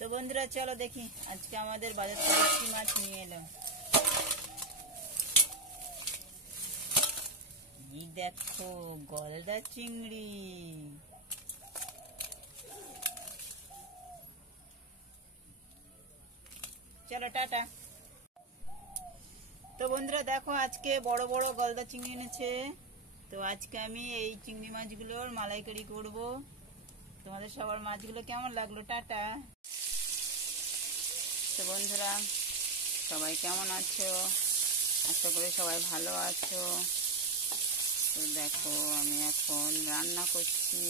তো বন্ধুরা চলো দেখি আজকে আমাদের বাজার থেকে কি মাছ নিয়ে এলো। এই দেখো গলদা চিংড়ি। চলো টাটা। তো বন্ধুরা দেখো আজকে বড় বড় গলদা চিংড়ি এনেছে। তো আজকে আমি এই চিংড়ি মাছগুলোর মালাইকারি করব। তোমাদের সবার মাছগুলো কেমন লাগলো? টাটা। তো বন্ধুরা সবাই কেমন আছো? আশা করি সবাই ভালো আছো। তো দেখো আমি এখন রান্না করছি।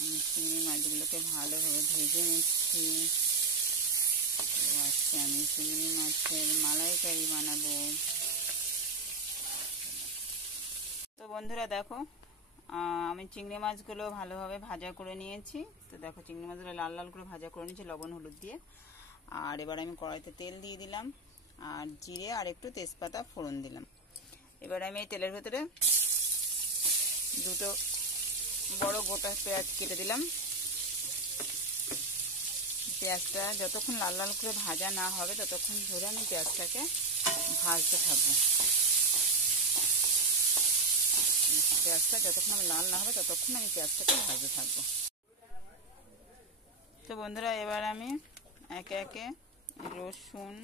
আমি চিংড়ি মাছগুলোকে ভালোভাবে ভেজে নিচ্ছি। তো আজকে আমি চিংড়ি মাছের মালাইকারি বানাবো। তো বন্ধুরা দেখো আমি চিংড়ি মাছগুলো ভালোভাবে ভাজা করে নিয়েছি। তো দেখো চিংড়ি মাছগুলো লাল লাল করে ভাজা করে নিয়েছি লবণ হলুদ দিয়ে। আর এবার আমি কড়াইতে তেল দিয়ে দিলাম আর জিরে আর একটু তেজপাতা ফোড়ন দিলাম। এবার আমি এই তেলের ভেতরে দুটো বড় গোটা পেঁয়াজ কেটে দিলাম। পেঁয়াজটা যতক্ষণ লাল লাল করে ভাজা না হবে ততক্ষণ ধরে আমি পেঁয়াজটাকে ভাজতে থাকবো। পেঁয়াজটা যতক্ষণ আমি লাল না হবে ততক্ষণ আমি পেঁয়াজটাকে ভাজতে থাকবো। তো বন্ধুরা এবার আমি একে একে রসুন,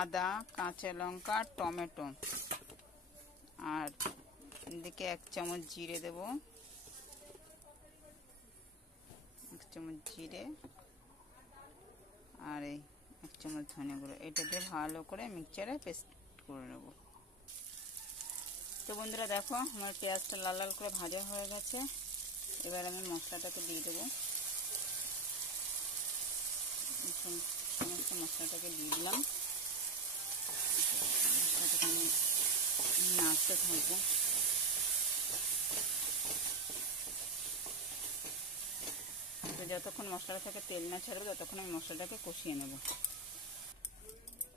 আদা, কাঁচা লঙ্কা, টমেটো আর এদিকে 1 চামচ জিরে দেব। 1 চামচ জিরে আর এই 1 চামচ ধনে গুঁড়ো, এটা দিয়ে ভালো করে মিক্সচারে পেস্ট করে নেব। তো বন্ধুরা দেখো আমার পেঁয়াজটা লাল লাল করে ভাজা হয়ে গেছে। এবার আমি মশলাটাকে দিয়ে দেবো। সমস্ত মশলাটাকে দিয়ে দিলাম। মশলাটাকে আমি নাড়তে থাকবো। তো যতক্ষণ মশলাটা থেকে তেল না ছাড়বে ততক্ষণ আমি মশলাটাকে কষিয়ে নেব।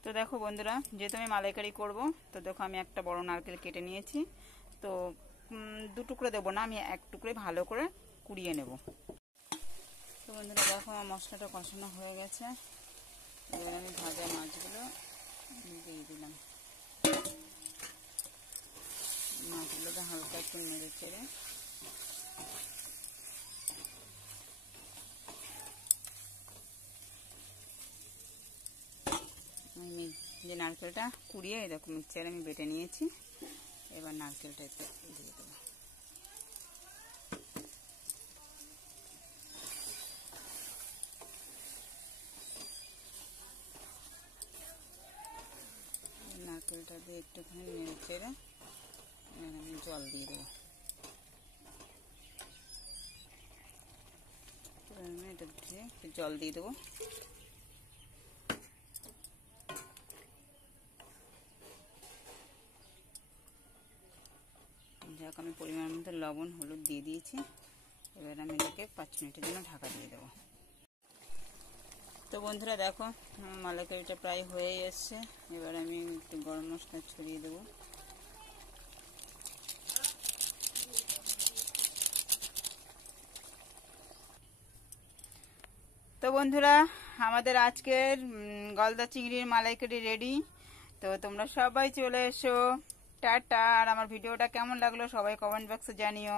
তো দেখো বন্ধুরা যেহেতু আমি মালাইকারি করব, তো দেখো আমি একটা বড় নারকেল কেটে নিয়েছি। তো 2 টুকরো দেবো না, আমি 1 টুকরো ভালো করে কুড়িয়ে নেব। তো বন্ধুরা দেখো আমার মশলাটা কষানো হয়ে গেছে। এবার আমি ভাজা মাছগুলো দিয়ে দিলাম। মাছগুলোকে হালকা একটু নেড়ে চেড়ে আমি যে নারকেলটা কুড়িয়ে দেখো মিক্সচারে আমি বেটে নিয়েছি। এবার নারকেলটা এতে দিয়ে দেবো। নারকেলটা দিয়ে একটুখানি নেড়ে চেড়ে আমি জল দিয়ে দেবো। আমি এটা দিয়ে একটু জল দিয়ে দেবো। যাক আমি পরিমাণ মতো লবণ হলুদ দিয়ে দিয়েছি। এবার আমি এটাকে 5 মিনিটের জন্য ঢাকা দিয়ে দেবো। তো বন্ধুরা দেখো মালাইকারিটা প্রায় হয়ে এসছে। এবার আমি একটু গরম মশলা ছড়িয়ে দেবো। তো বন্ধুরা আমাদের আজকের গলদা চিংড়ির মালাইকারি রেডি। তো তোমরা সবাই চলে এসো। টাটা। আর আমার ভিডিওটা কেমন লাগলো সবাই কমেন্ট বক্সে জানিও।